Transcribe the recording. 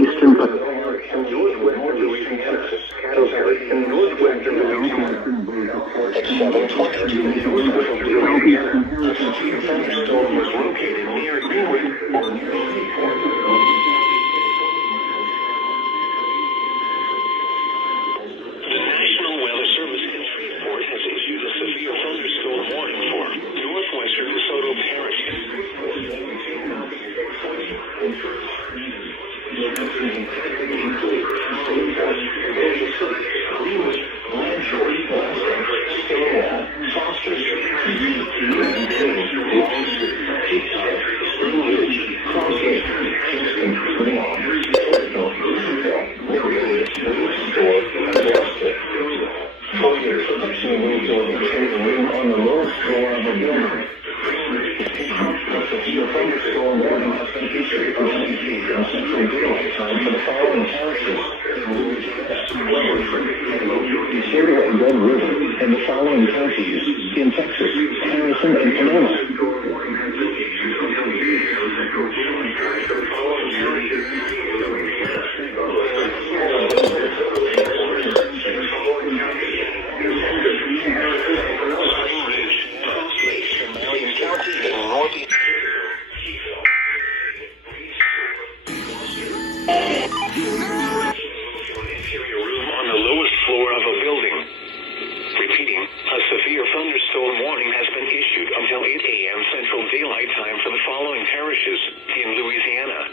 Southeastern, Northeastern Texas, Caddo Parish, and Northwestern at 7:22. A severe thunderstorm was located near Greenwood or near Shreveport. The National Weather Service in Shreveport has issued a severe thunderstorm warning for Northwestern Soto Parish. Soto and Red River and the following counties in Texas, Harrison and Panola. Thunderstorm warning has been issued until 8 a.m. Central Daylight Time for the following parishes in Louisiana: